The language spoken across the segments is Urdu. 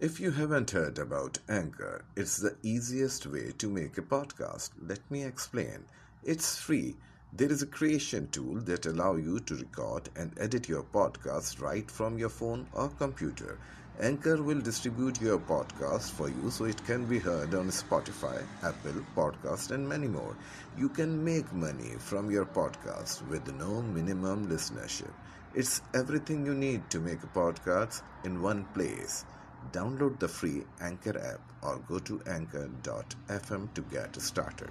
If you haven't heard about Anchor, it's the easiest way to make a podcast. Let me explain. It's free. There is a creation tool that allows you to record and edit your podcast right from your phone or computer. Anchor will distribute your podcast for you so it can be heard on Spotify, Apple Podcast and many more. You can make money from your podcast with no minimum listenership. It's everything you need to make a podcast in one place. Download the free Anchor app or go to anchor.fm to get started.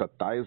27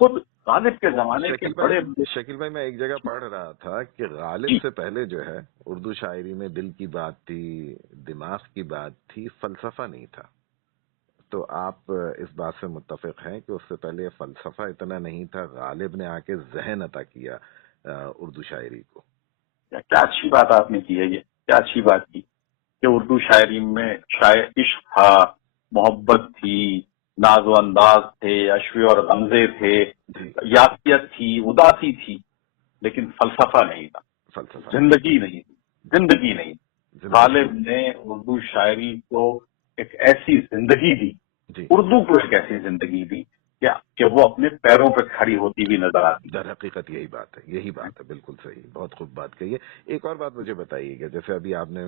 خود غالب کے زمانے کے بڑے شکیل بھائی میں ایک جگہ پڑھ رہا تھا کہ غالب سے پہلے جو ہے اردو شاعری میں دل کی بات تھی، دماغ کی بات تھی، فلسفہ نہیں تھا. تو آپ اس بات سے متفق ہیں کہ اس سے پہلے فلسفہ اتنا نہیں تھا، غالب نے آ کے ذہن عطا کیا اردو شاعری کو. کیا اچھی بات آپ نے کی ہے، یہ کیا اچھی بات کی کہ اردو شاعری میں عشق تھا، محبت تھی، ناز و انداز تھے، اشوے اور غمزے تھے، یاسیت تھی، اداسی تھی، لیکن فلسفہ نہیں تھا، فلسفہ زندگی نہیں تھی، زندگی نہیں تھی. غالب نے اردو شاعری کو ایک ایسی زندگی دی، جی اردو کو ایک ایسی زندگی دی کہ وہ اپنے پیروں پہ کھڑی ہوتی ہوئی نظر آتی. در حقیقت یہی بات ہے، یہی بات ہے، بالکل صحیح، بہت خوب بات کہی ہے. ایک اور بات مجھے بتائیے گا، جیسے ابھی آپ نے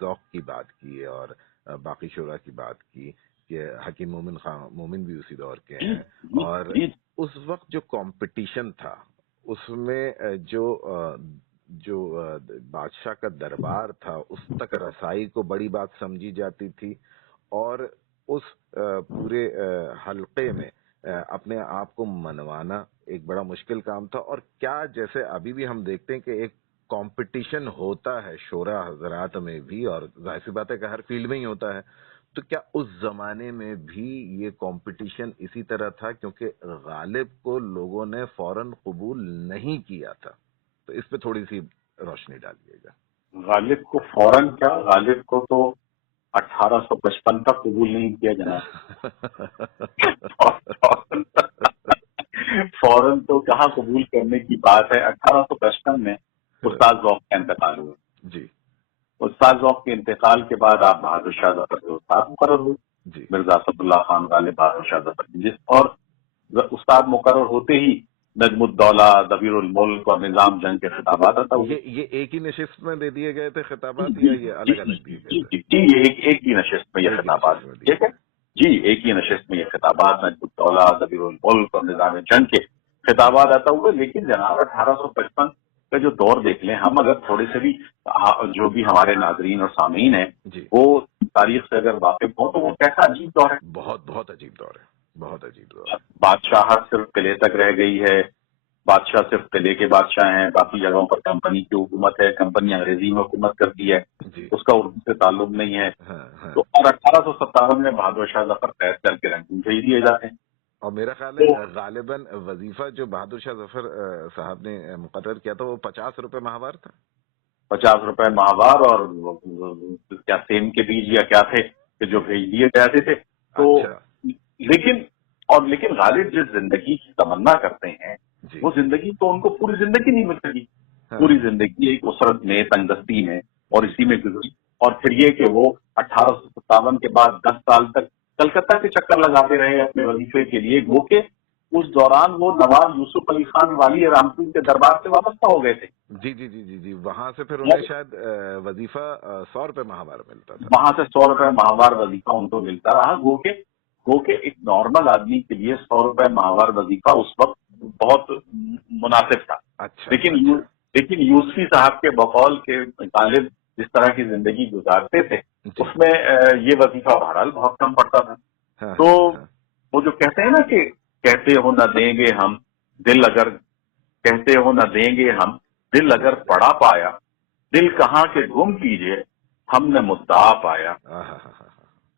ذوق کی بات کی اور باقی شعراء کی بات کی کہ حکیم مومن خان مومن بھی اسی دور کے ہیں، اور اس وقت جو کمپٹیشن تھا اس میں جو بادشاہ کا دربار تھا اس تک رسائی کو بڑی بات سمجھی جاتی تھی، اور اس پورے حلقے میں اپنے آپ کو منوانا ایک بڑا مشکل کام تھا. اور کیا جیسے ابھی بھی ہم دیکھتے ہیں کہ ایک کمپٹیشن ہوتا ہے شعراء حضرات میں بھی، اور ظاہر سی بات ہے کہ ہر فیلڈ میں ہی ہوتا ہے، تو کیا اس زمانے میں بھی یہ کمپٹیشن اسی طرح تھا؟ کیونکہ غالب کو لوگوں نے فوراً قبول نہیں کیا تھا، تو اس پہ تھوڑی سی روشنی ڈالیے گا. غالب کو فوراً کیا، غالب کو تو 1855 تک قبول نہیں کیا جناب. فوراً تو کہاں قبول کرنے کی بات ہے. 1855 میں استاد ذوق کا انتقال ہوا. جی استاد ذوق کے انتقال کے بعد آپ بہادر شاہ ظفر کے استاد مقرر ہوئے. جی مرزا اسد اللہ خان غالب بہادر شاہ ظفر، اور استاد مقرر ہوتے ہی نجم الدولہ، دبیر الملک اور نظام جنگ کے خطابات عطا ہوئے. یہ ایک ہی نشست میں دے دیے گئے تھے خطابات یا یہ الگ الگ دیے گئے تھے؟ جی یہ ایک ہی نشست میں یہ خطابات، ٹھیک ہے جی، ایک ہی نشست میں یہ خطابات نجم الدولہ، دبیر الملک اور نظام جنگ کے خطابات عطا ہوئے. لیکن جناب 1855 کا جو دور دیکھ لیں ہم، اگر تھوڑے سے بھی جو بھی ہمارے ناظرین اور سامعین ہیں وہ تاریخ سے اگر واقف ہوں تو وہ کیسا عجیب دور ہے. بہت عجیب دور ہے، بہت عجیب دور. بادشاہت صرف قلعے تک رہ گئی ہے، بادشاہ صرف قلعے کے بادشاہ ہیں، باقی جگہوں پر کمپنی کی حکومت ہے، کمپنی انگریزی میں حکومت کرتی ہے، اس کا اردو سے تعلق نہیں ہے. تو اور 1857 میں بہادر شاہ ظفر قید کر کے رنگین شہید دیے جاتے ہیں. اور میرا خیال ہے غالباً وظیفہ جو بہادر شاہ ظفر صاحب نے مقرر کیا تھا وہ 50 روپے ماہوار تھا. 50 روپے ماہوار، اور کیا سیم کے بیج یا کیا تھے کہ جو بھیج دیے جاتے تھے. تو لیکن غالب جس زندگی کی تمنا کرتے ہیں وہ زندگی تو ان کو پوری زندگی نہیں مل سکی. پوری زندگی ایک اسرت میں، تنگدستی میں اور اسی میں گزری. اور پھر یہ کہ وہ 1857 کے بعد 10 سال تک کلکتہ کے چکر لگاتے رہے اپنے وظیفے کے لیے، وہ کہ اس دوران وہ نواب یوسف علی خان والی رامپور کے دربار سے وابستہ ہو گئے تھے. جی وہاں سے پھر انہیں شاید وظیفہ 100 روپے ماہوار ملتا تھا. وہاں سے 100 روپے ماہوار وظیفہ ان کو ملتا رہا. وہ کہ ایک نارمل آدمی کے لیے 100 روپے ماہوار وظیفہ اس وقت بہت مناسب تھا. لیکن یوسفی صاحب کے بقول کے غالب جس طرح کی زندگی گزارتے تھے اس میں یہ وظیفہ بہرحال بہت کم پڑتا تھا. تو وہ جو کہتے ہیں نا کہ کہتے ہو نہ دیں گے ہم دل، اگر کہتے ہو نہ دیں گے ہم دل، اگر پڑا پایا دل کہاں کے گم کیجئے ہم نے مدعا پایا.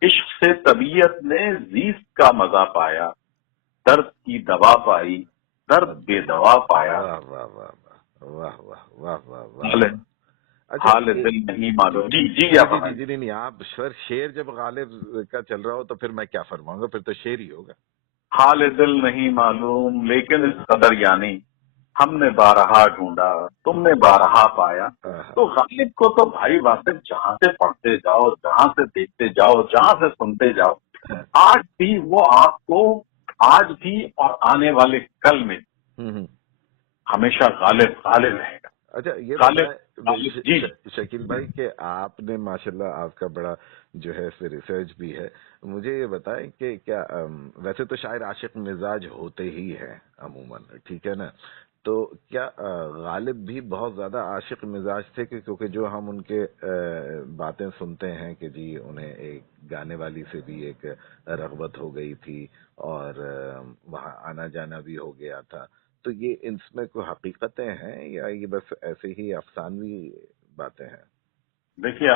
عشق سے طبیعت نے زیست کا مزہ پایا، درد کی دوا پائی درد بے دوا پایا. حال دل نہیں معلوم. جی نہیں آپ شعر جب غالب کا چل رہا ہو تو پھر میں کیا فرماؤں گا، پھر تو شعر ہی ہوگا. حال دل نہیں معلوم لیکن اس قدر یعنی ہم نے بارہا ڈھونڈا تم نے بارہا پایا. تو غالب کو تو بھائی واصف جہاں سے پڑھتے جاؤ، جہاں سے دیکھتے جاؤ، جہاں سے سنتے جاؤ، آج بھی وہ آپ کو آج بھی اور آنے والے کل میں ہمیشہ غالب رہے گا. اچھا یہ شکیل بھائی کہ آپ نے ماشاءاللہ آپ کا بڑا جو ہے ریسرچ بھی ہے، مجھے یہ بتائیں کہ کیا ویسے تو شاعر عاشق مزاج ہوتے ہی ہے عموماً، ٹھیک ہے نا، تو کیا غالب بھی بہت زیادہ عاشق مزاج تھے کہ کیونکہ جو ہم ان کے باتیں سنتے ہیں کہ جی انہیں ایک گانے والی سے بھی ایک رغبت ہو گئی تھی اور وہاں آنا جانا بھی ہو گیا تھا، تو یہ ان میں کوئی حقیقتیں ہیں یا یہ بس ایسے ہی افسانوی باتیں ہیں؟ دیکھیے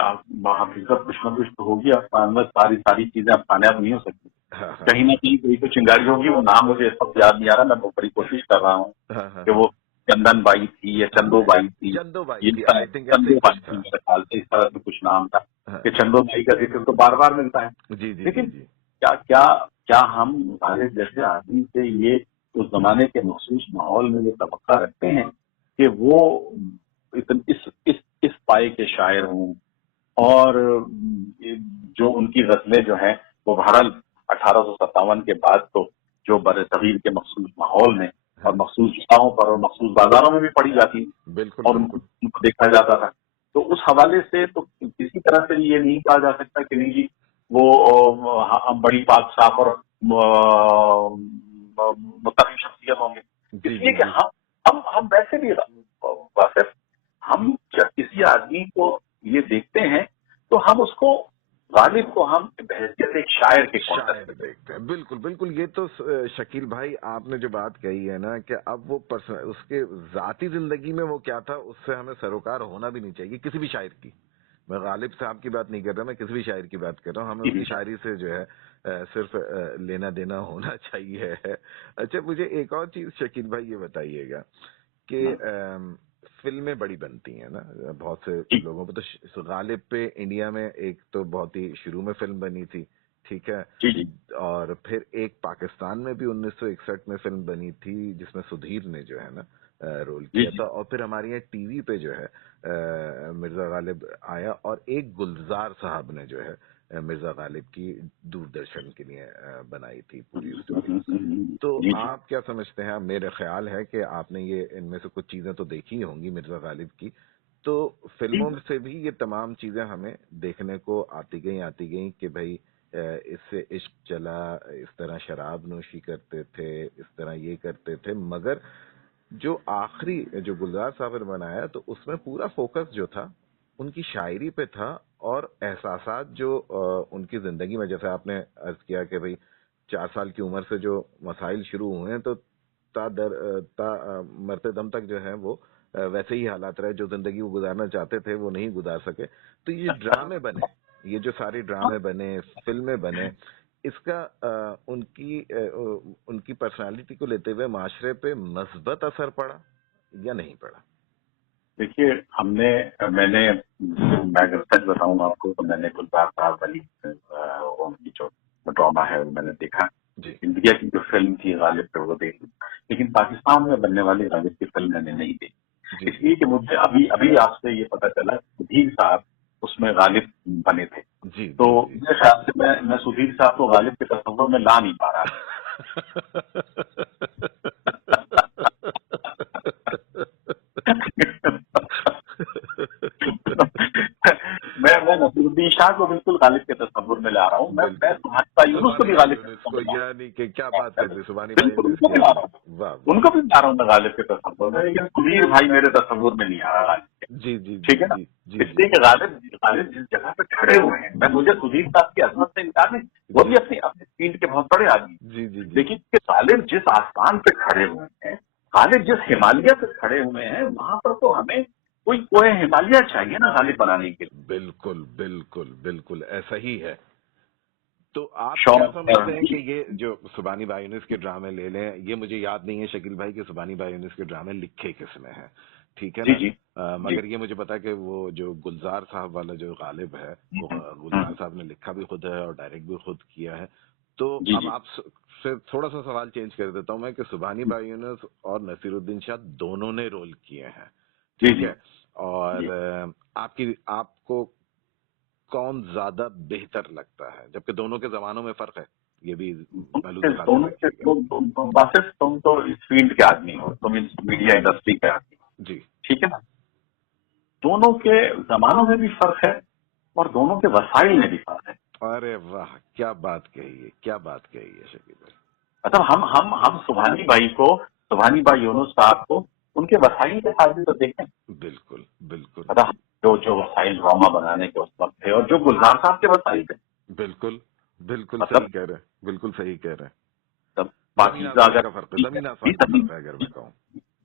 حقیقت کچھ نہ کچھ تو ہوگی، افسانے میں ساری چیزیں افسانیاب نہیں ہو سکتی، ہاں ہاں کہیں نہ کہیں کوئی تو چنگاری ہوگی، وہ نام مجھے اس وقت یاد نہیں آ رہا، میں بڑی کوشش کر رہا ہوں ہاں ہاں کہ وہ چندن بائی تھی یا چندو بائی تھی، چندو بائی یہ تھی، آئی تھنک ایسے چندو ہی بائی کچھ تھی تھا. میرے خیال سے، اس طرح سے کچھ نام تھا ہاں کہ چندو بائی کا ذکر تو بار بار ملتا ہے. جی جی جی لیکن جی کیا کیا کیا ہم غالب جیسے آدمی سے یہ اس زمانے کے مخصوص ماحول میں یہ توقع رکھتے ہیں کہ وہ اس پائے کے شاعر ہوں، اور جو ان کی غزلیں جو ہیں وہ بہرحال 1857 کے بعد تو جو بر صغیر کے مخصوص ماحول میں اور مخصوص جگہوں پر اور مخصوص بازاروں میں بھی پڑھی جاتی تھی بالکل اور بالکل. ان کو دیکھا جاتا تھا. تو اس حوالے سے تو کسی طرح سے یہ نہیں کہا جا سکتا کہ نہیں جی وہ ہم بڑی پاک صاف اور متقی شخصیت ہوں گے، جی اس لیے جی کہ جی ہم ویسے بھی واصف، ہم جب کسی آدمی کو یہ دیکھتے ہیں تو ہم اس کو غالب کو ہم بحیثیت ایک شاعر کے شاعر کانٹیکٹ میں دیکھتے ہیں. بالکل بالکل. یہ تو شکیل بھائی آپ نے جو بات کہی ہے نا کہ اب وہ اس کے ذاتی زندگی میں وہ کیا تھا اس سے ہمیں سروکار ہونا بھی نہیں چاہیے کسی بھی شاعر کی. میں غالب صاحب کی بات نہیں کر رہا، میں کسی بھی شاعر کی بات کر رہا ہوں. ہمیں ان کی شاعری سے جو ہے صرف لینا دینا ہونا چاہیے. اچھا مجھے ایک اور چیز شکیل بھائی یہ بتائیے گا کہ فلمیں بڑی بنتی ہیں نا بہت سے لوگوں پہ، تو غالب پہ انڈیا میں ایک تو بہت ہی شروع میں فلم بنی تھی، ٹھیک ہے، اور پھر ایک پاکستان میں بھی 1961 میں فلم بنی تھی جس میں سدھیر نے جو ہے نا رول کیا تھا، اور پھر ہمارے یہاں ٹی وی پہ جو ہے مرزا غالب آیا، اور ایک گلزار صاحب نے جو ہے مرزا غالب کی دوردرشن کے لیے بنائی تھی پوری اسٹوری. تو آپ کیا سمجھتے ہیں؟ میرا خیال ہے کہ آپ نے یہ ان میں سے کچھ چیزیں تو دیکھی ہی ہوں گی مرزا غالب کی، تو فلموں سے بھی یہ تمام چیزیں ہمیں دیکھنے کو آتی گئیں کہ بھائی اس سے عشق چلا، اس طرح شراب نوشی کرتے تھے، اس طرح یہ کرتے تھے، مگر جو آخری جو گلزار صاحب نے بنایا تو اس میں پورا فوکس جو تھا ان کی شاعری پہ تھا، اور احساسات جو ان کی زندگی میں، جیسے آپ نے عرض کیا کہ بھئی 4 سال کی عمر سے جو مسائل شروع ہوئے ہیں تو تا مرتے دم تک جو ہے وہ ویسے ہی حالات رہے، جو زندگی وہ گزارنا چاہتے تھے وہ نہیں گزار سکے. تو یہ ڈرامے بنے، یہ جو سارے ڈرامے بنے، فلمیں بنے، اس کا ان کی پرسنالٹی کو لیتے ہوئے معاشرے پہ مثبت اثر پڑا یا نہیں پڑا؟ دیکھیے میں اگر سچ بتاؤں آپ کو تو میں نے گلزار صاحب والی ان کی جو ڈرامہ ہے وہ میں نے دیکھا. انڈیا کی جو فلم تھی غالب پہ وہ دیکھی، لیکن پاکستان میں بننے والی غالب کی فلم میں نے نہیں دیکھی، اس لیے کہ مجھے ابھی آپ سے یہ پتا چلا سدھیر صاحب اس میں غالب بنے تھے. تو میرے خیال سے میں سدھیر صاحب کو غالب کے تصور میں لا نہیں پا رہا. میں نصیر الدین شاہ کو بالکل غالب کے تصور میں لا رہا ہوں. میں سبحانی بھائی یونس کو بھی غالب کے تصور میں، یعنی کہ کیا بات کرتے سبحانی بالکل ان کو بھی لا رہا ہوں، ان کو بھی لا رہا ہوں میں غالب کے تصور میں، لیکن سدھیر بھائی میرے تصور میں نہیں آ رہا غالب کے. جی جی ٹھیک ہے نا، اس لیے کہ غالب جس جگہ پہ کھڑے ہوئے ہیں، میں مجھے سدھیر صاحب کی عظمت سے انکار نہیں، وہ بھی اپنی فیلڈ کے بہت بڑے آدمی، لیکن غالب جس آسمان پہ کھڑے ہوئے ہیں، غالب جس ہمالیہ پہ کھڑے ہوئے ہیں، وہاں پر تو ہمیں کوئی ہمالیہ چاہیے نا غالب بنانے کے لیے. بالکل بالکل بالکل ایسا ہی ہے. تو آپ کیا سمجھتے ہیں کہ یہ جو سبحانی بھائی یونس کے ڈرامے لے لیں، یہ مجھے یاد نہیں ہے شکیل بھائی کہ سبحانی بھائی یونس کے ڈرامے لکھے کس نے ہیں، ٹھیک ہے نا، مگر یہ مجھے پتا کہ وہ جو گلزار صاحب والا جو غالب ہے وہ گلزار صاحب نے لکھا بھی خود ہے اور ڈائریکٹ بھی خود کیا ہے. تو اب آپ سے تھوڑا سا سوال چینج کر دیتا ہوں میں کہ سبحانی بھائی یونس اور نصیر الدین شاہ دونوں نے رول کیے ہیں، ٹھیک ہے، اور آپ کو کون زیادہ بہتر لگتا ہے، جبکہ دونوں کے زمانوں میں فرق ہے، یہ بھی تم تو اس فیلڈ کے آدمی ہو، تم اس میڈیا انڈسٹری کے آدمی ہو، جی ٹھیک ہے نا، دونوں کے زمانوں میں بھی فرق ہے اور دونوں کے وسائل میں بھی فرق ہے. ارے واہ، کیا بات کہی ہے، کیا بات کہی ہے شکیل بھائی. مطلب ہم سبحانی بھائی یونس صاحب کو ان کے وسائل کے ساتھ بھی تو دیکھیں. بالکل بالکل. جو وسائل ڈرامہ بنانے کے اس وقت تھے اور جو گلزار صاحب کے وسائل تھے. بالکل بالکل صحیح کہہ رہے ہیں, بالکل صحیح کہہ رہے ہیں. پاکیزہ اگر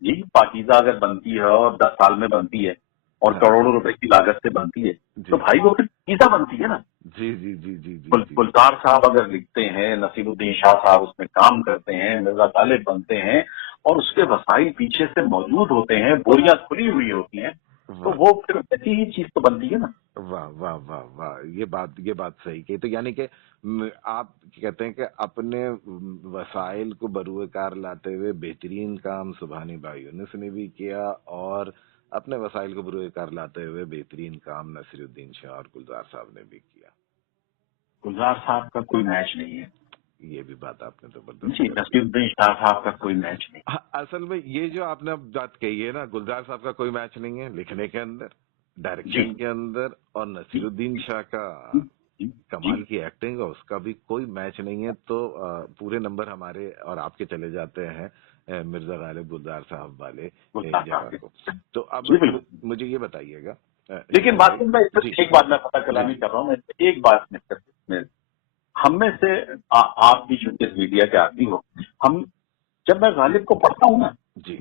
جی پاکیزہ اگر بنتی ہے اور 10 سال میں بنتی ہے اور کروڑوں روپے کی لاگت سے بنتی ہے تو بھائی وہ پھر پاکیزہ بنتی ہے نا. جی جی جی جی. گلزار صاحب اگر لکھتے ہیں, نصیر الدین شاہ صاحب اس میں کام کرتے ہیں, مرزا غالب بنتے ہیں اور اس کے وسائل پیچھے سے موجود ہوتے ہیں, بوریاں کھلی ہوئی ہوتی ہیں, تو وہ پھر ایسی ہی چیز تو بنتی ہے نا. واہ واہ واہ واہ, یہ بات صحیح کہ تو یعنی کہ آپ کہتے ہیں کہ اپنے وسائل کو بروئے کار لاتے ہوئے بہترین کام سبحانی بھائی یونس نے بھی کیا اور اپنے وسائل کو بروئے کار لاتے ہوئے بہترین کام نصیر الدین شاہ اور گلزار صاحب نے بھی کیا. گلزار صاحب کا کوئی میچ نہیں ہے. یہ بھی بات آپ نے زبردست. جی نصیر الدین شاہ صاحب کا کوئی میچ نہیں. اصل میں یہ جو آپ نے بات کہی ہے نا, گلزار صاحب کا کوئی میچ نہیں ہے لکھنے کے اندر, ڈائریکشن کے اندر, اور نصیر الدین شاہ کا کمال کی ایکٹنگ ہے, اس کا بھی کوئی میچ نہیں ہے. تو پورے نمبر ہمارے اور آپ کے چلے جاتے ہیں مرزا غالب گلزار صاحب والے جگہ کو. تو اب مجھے یہ بتائیے گا, لیکن بات ایک بات میں پتہ کلانی کر رہا ہوں, ایک بات میں ہم میں سے آپ بھی چونکہ میڈیا کے آدمی ہو, جب میں غالب کو پڑھتا ہوں نا, جی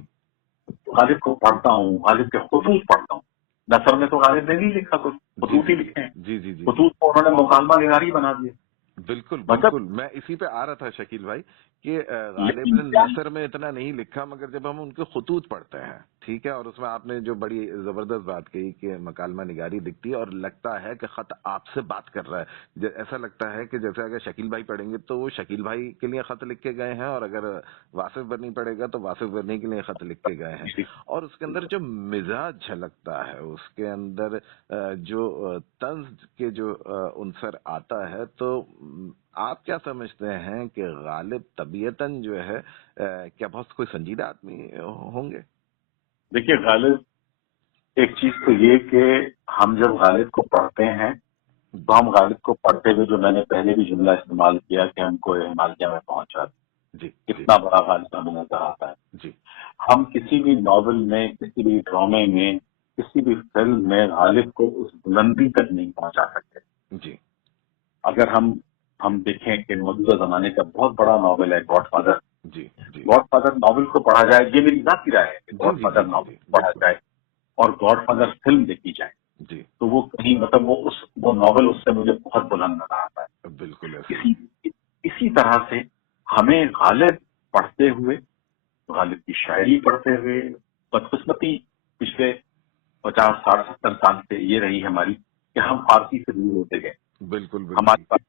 غالب کو پڑھتا ہوں, غالب کے خطوط پڑھتا ہوں. نثر میں تو غالب نے نہیں لکھا, کچھ خطوط ہی لکھے ہیں. جی جی جی. خطوط کو انہوں نے مکالمہ نگاری بنا دیا. بالکل بالکل, میں اسی پہ آ رہا تھا شکیل بھائی کہ غالب نے نثر میں اتنا نہیں لکھا, مگر جب ہم ان کے خطوط پڑھتے ہیں, ٹھیک ہے, اور اس میں آپ نے جو بڑی زبردست بات کہی کہ مکالمہ نگاری دکھتی ہے اور لگتا ہے کہ خط آپ سے بات کر رہا ہے. ایسا لگتا ہے کہ جیسے اگر شکیل بھائی پڑھیں گے تو وہ شکیل بھائی کے لیے خط لکھ کے گئے ہیں, اور اگر واصف برنی پڑھے گا تو واصف برنی کے لیے خط لکھ کے گئے ہیں. اور اس کے اندر جو مزاج جھلکتا ہے, اس کے اندر جو طنز کے جو عنصر آتا ہے, تو آپ کیا سمجھتے ہیں کہ غالب طبیعتاً جو ہے کیا بہت کوئی سنجیدہ آدمی ہوں گے؟ دیکھیے غالب, ایک چیز تو یہ کہ ہم جب غالب کو پڑھتے ہیں تو ہم غالب کو پڑھتے ہوئے جو میں نے پہلے بھی جملہ استعمال کیا کہ ہم کو ہمالیہ میں پہنچا جی اتنا بڑا غالب ہمیں نظر آتا ہے. جی ہم کسی بھی ناول میں, کسی بھی ڈرامے میں, کسی بھی فلم میں غالب کو اس بلندی تک نہیں پہنچا سکتے. جی اگر ہم دیکھیں کہ موجودہ زمانے کا بہت بڑا ناول ہے گاڈ فادر. جی جی. گاڈ فادر ناول کو پڑھا جائے, یہ میری ذاتی رائے ہے کہ گاڈ فادر ناول پڑھا جائے اور گاڈ فادر فلم دیکھی جائے, جی تو وہ کہیں مطلب وہ ناول اس سے مجھے بہت بلند نظر آتا ہے. بالکل. اسی طرح سے ہمیں غالب پڑھتے ہوئے, غالب کی شاعری پڑھتے ہوئے, بدقسمتی پچھلے 50, 60, 70 سال سے یہ رہی ہماری کہ ہم فارسی سے دور ہوتے گئے. بالکل. ہمارے پاس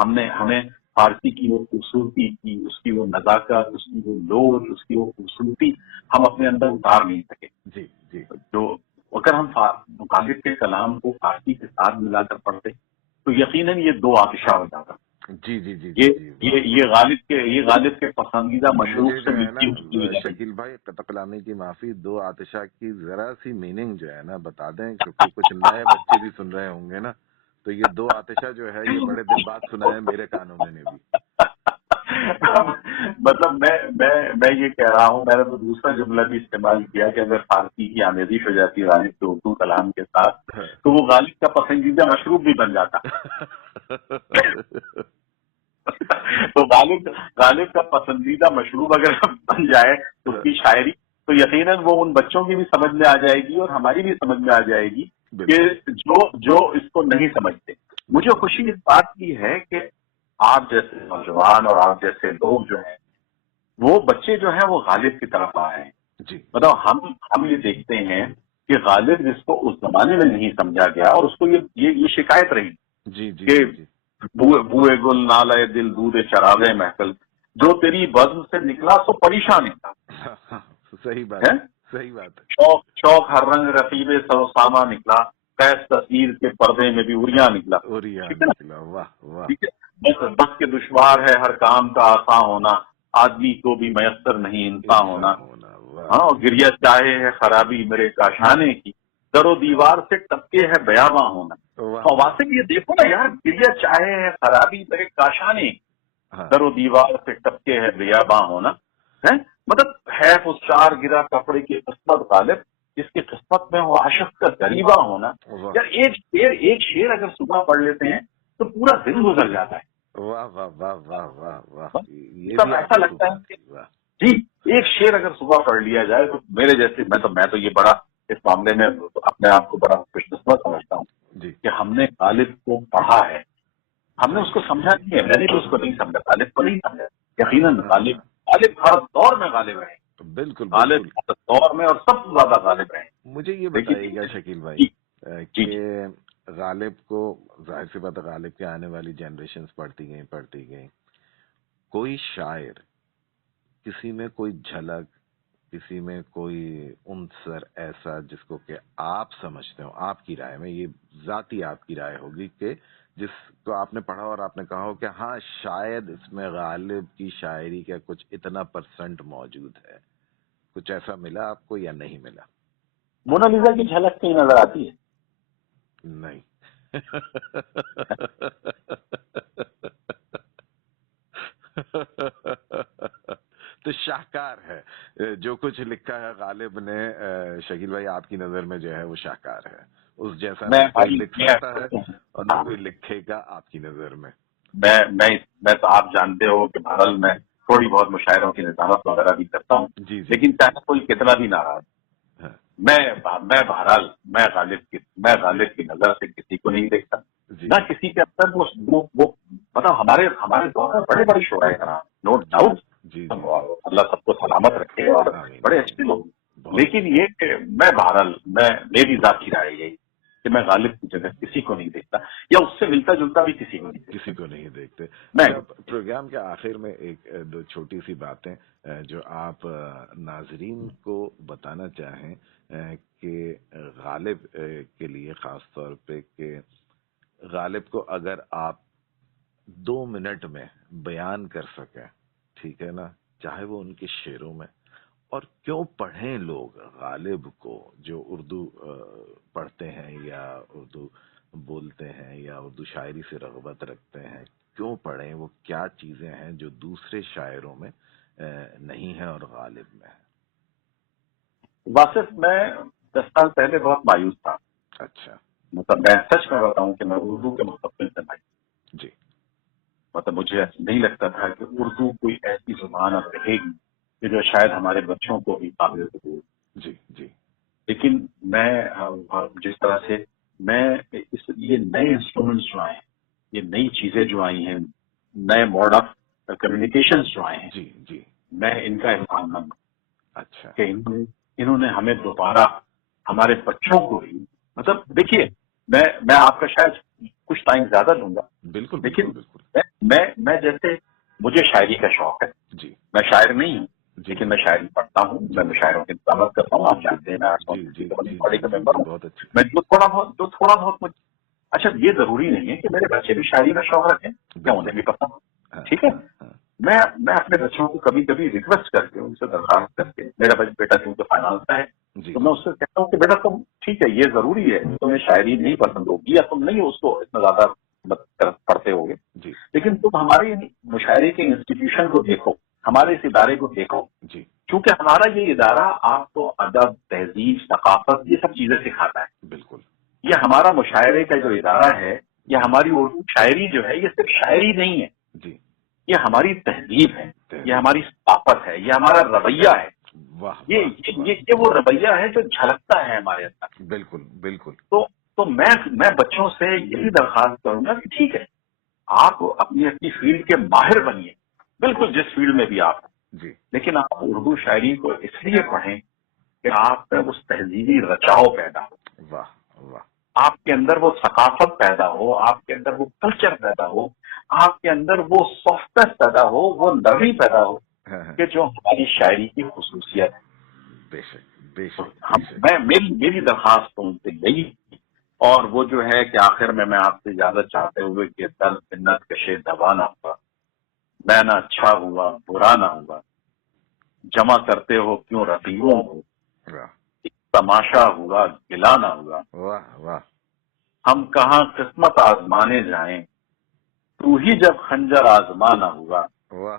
ہمیں فارسی کی وہ خوبصورتی کی, اس کی وہ نزاکت, اس کی وہ لوچ, اس کی وہ خوبصورتی ہم اپنے اندر اتار نہیں سکے. جی جی. جو اگر ہم غالب کے کلام کو فارسی کے ساتھ ملا کر پڑھتے تو یقیناً یہ دو آتشہ ہو جاتا. جی جی جی. یہ غالب کے پسندیدہ مشروب سے شکیل بھائی کلامی کی معافی, دو آتشہ کی ذرا سی میننگ جو ہے نا بتا دیں, کیونکہ کچھ نئے بچے بھی سن رہے ہوں گے نا, تو یہ دو آتشہ جو ہے یہ بڑے دن بعد سنا ہے میرے کانوں میں نے بھی. مطلب میں یہ کہہ رہا ہوں, میں نے تو دوسرا جملہ بھی استعمال کیا کہ اگر فارسی کی آمیزش ہو جاتی ہے غالب کے اردو کلام کے ساتھ تو وہ غالب کا پسندیدہ مشروب بھی بن جاتا. تو غالب کا پسندیدہ مشروب اگر بن جائے اس کی شاعری, تو یقیناً وہ ان بچوں کی بھی سمجھ میں آ جائے گی اور ہماری بھی سمجھ میں آ جائے گی کہ جو اس کو نہیں سمجھتے. مجھے خوشی اس بات کی ہے کہ آپ جیسے نوجوان اور آپ جیسے لوگ جو ہیں, وہ بچے جو ہیں وہ غالب کی طرف آئے ہیں. جی. مطلب ہم یہ دیکھتے ہیں کہ غالب جس کو اس زمانے میں نہیں سمجھا گیا اور اس کو یہ شکایت رہی جی جی کہ جی. بوئے گل نالے دل دودھ چراغے محفل, جو تیری بزم سے نکلا تو پریشان نکلا. صحیح بات ہے, صحیح بات ہے. شوق ہر رنگ رقیب سروسامہ نکلا, قیس تصویر کے پردے میں بھی اوریا نکلا. واہ واہ. ٹھیک ہے, بس کے دشوار ہے ہر کام کا آسان ہونا, آدمی کو بھی میسر نہیں انسان ہونا. ہاں, گریا چاہے ہے خرابی میرے کاشانے کی, در و دیوار سے ٹپکے ہے بیاباں ہونا. واصف یہ دیکھو نا یار, گریا چاہے ہے خرابی میرے کاشانے, در و دیوار سے ٹپکے ہے بیاباں ہونا. مطلب ہے وہ چار گرا کپڑے کی قسمت غالب، جس کی قسمت میں وہ عاشق کا غریبہ ہونا. یار ایک شعر اگر صبح پڑھ لیتے ہیں تو پورا دن گزر جاتا ہے. واہ واہ واہ واہ واہ واہ، یہ سب بھی ایسا لگتا ہے کہ جی ایک شعر اگر صبح پڑھ لیا جائے تو میرے جیسے میں تو یہ بڑا اس معاملے میں اپنے آپ کو بڑا خوش قسمت سمجھتا ہوں جی کہ ہم نے غالب کو پڑھا ہے. ہم نے اس کو سمجھا نہیں ہے، میں نے تو اس کو نہیں سمجھا، غالب کو نہیں سمجھا. یقیناً غالب ہر دور میں غالب رہے، بالکل غالب بالکل. ہر دور میں اور سب سے زیادہ غالب رہے. مجھے یہ بتائیے گا شکیل بھائی جی کہ غالب کو، ظاہر سی بات ہے غالب کے آنے والی جنریشنز پڑھتی گئیں، کوئی شاعر، کسی میں کوئی جھلک، کسی میں کوئی عنصر ایسا جس کو کہ آپ سمجھتے ہو، آپ کی رائے میں، یہ ذاتی آپ کی رائے ہوگی کہ جس کو آپ نے پڑھا اور آپ نے کہا ہو کہ ہاں شاید اس میں غالب کی شاعری کا کچھ اتنا % موجود ہے، کچھ ایسا ملا آپ کو یا نہیں ملا؟ مونا لیزا کی جھلک کہیں نظر آتی ہے؟ نہیں. تو شاہکار ہے جو کچھ لکھا ہے غالب نے. شکیل بھائی آپ کی نظر میں جو ہے وہ شاہکار ہے، اس جیسا نہ کوئی لکھ سکتا ہے اور نہ کوئی لکھے گا آپ کی نظر میں. میں تو آپ جانتے ہو کہ بہرحال میں تھوڑی بہت مشاعروں کی نظارت وغیرہ بھی کرتا ہوں، جی جی. لیکن چاہے کوئی کتنا بھی ناراض، میں بہرحال میں غالب کی نظر سے کسی کو نہیں دیکھتا، نہ کسی کے اندر وہ مطلب ہمارے دور میں بڑے بڑے شعراء کرام، نو ڈاؤٹ، اللہ سب کو سلامت رکھے اور بڑے اچھے لوگ، لیکن یہ کہ میں بہرحال میری ذاتی رائے یہی کہ میں غالب کی جگہ کسی کو نہیں دیکھتا، یا اس سے ملتا جلتا بھی کسی کو نہیں دیکھتے. پروگرام کے آخر میں ایک دو چھوٹی سی باتیں جو آپ ناظرین کو بتانا چاہیں کہ غالب کے لیے خاص طور پہ، کہ غالب کو اگر آپ 2 منٹ میں بیان کر سکیں، ٹھیک ہے نا، چاہے وہ ان کے شعروں میں، اور کیوں پڑھیں لوگ غالب کو جو اردو پڑھتے ہیں یا اردو بولتے ہیں یا اردو شاعری سے رغبت رکھتے ہیں، کیوں پڑھیں، وہ کیا چیزیں ہیں جو دوسرے شاعروں میں نہیں ہیں اور غالب میں ہیں؟ واصف میں 10 سال پہلے بہت مایوس تھا. اچھا. مطلب میں سچ میں بتاؤں کہ میں اردو کے مستقبل سے مایوس. جی. مطلب مجھے نہیں لگتا تھا کہ اردو کوئی ایسی زبان اب رہے گی کہ جو شاید ہمارے بچوں کو بھی قابل قبول. جی جی. لیکن میں جس طرح سے یہ نئے انسٹرومنٹس جو آئے ہیں، یہ نئی چیزیں جو آئی ہیں، نئے موڈ آف کمیونیکیشنز جو آئے ہیں، جی جی، میں ان کا احسان مند ہوں. اچھا. کہ انہوں نے ہمیں دوبارہ ہمارے بچوں کو بھی، مطلب دیکھیے میں آپ کا شاید کچھ ٹائم زیادہ لوں گا. بالکل لیکن بالکل. میں جیسے مجھے شاعری کا شوق ہے. جی. میں شاعر نہیں ہوں لیکن میں شاعری پڑھتا ہوں، میں مشاعروں کی دعوت کرتا ہوں. آپ جانتے ہیں میں بڑے کا ممبر ہوں. میں جو تھوڑا بہت اچھا، یہ ضروری نہیں ہے کہ میرے بچے بھی شاعری کا شوق رکھیں، کیا انہیں بھی پسند ہو، ٹھیک ہے. میں اپنے بچوں کو کبھی کبھی ریکویسٹ کر کے، ان سے درخواست کر کے، میرا بیٹا کیونکہ فائنانس کا ہے تو میں اس سے کہتا ہوں کہ بیٹا تم ٹھیک ہے، یہ ضروری ہے، تمہیں شاعری نہیں پسند ہوگی یا تم نہیں اس کو اتنا زیادہ پڑھتے ہوگے، لیکن تم ہمارے مشاعرے کے انسٹیٹیوشن کو دیکھو، ہمارے اس ادارے کو دیکھو، کیونکہ ہمارا یہ ادارہ آپ کو ادب، تہذیب، ثقافت، یہ سب چیزیں سکھاتا ہے. بالکل. یہ ہمارا مشاعرے کا جو ادارہ ہے، یہ ہماری اردو شاعری جو ہے، یہ صرف شاعری نہیں ہے، یہ ہماری تہذیب ہے، یہ ہماری ثقافت ہے، یہ ہمارا رویہ ہے. یہ وہ رویہ ہے جو جھلکتا ہے ہمارے اندر. بالکل بالکل. تو میں بچوں سے یہی درخواست کروں گا کہ ٹھیک ہے، آپ اپنی فیلڈ کے ماہر بنیے، بالکل جس فیلڈ میں بھی آپ ہیں، لیکن آپ اردو شاعری کو اس لیے پڑھیں کہ آپ میں اس تہذیبی رچاؤ پیدا ہو. واہ واہ. آپ کے اندر وہ ثقافت پیدا ہو، آپ کے اندر وہ کلچر پیدا ہو، آپ کے اندر وہ سافٹنس پیدا ہو، وہ نرمی پیدا ہو کہ جو ہماری شاعری کی خصوصیت ہے. بے شک. میری درخواست ان سے یہی، اور وہ جو ہے کہ آخر میں آپ سے اجازت چاہتے ہوئے کہ درد منت کشے دوا نہ ہوا، میں نہ اچھا ہوا برا نہ ہوا، جمع کرتے ہو کیوں رقیبوں کو، تماشا ہوا گلا نہ ہوا. واہ واہ. ہم کہاں قسمت آزمانے جائیں، تو ہی جب خنجر آزما نہ ہوا. واہ.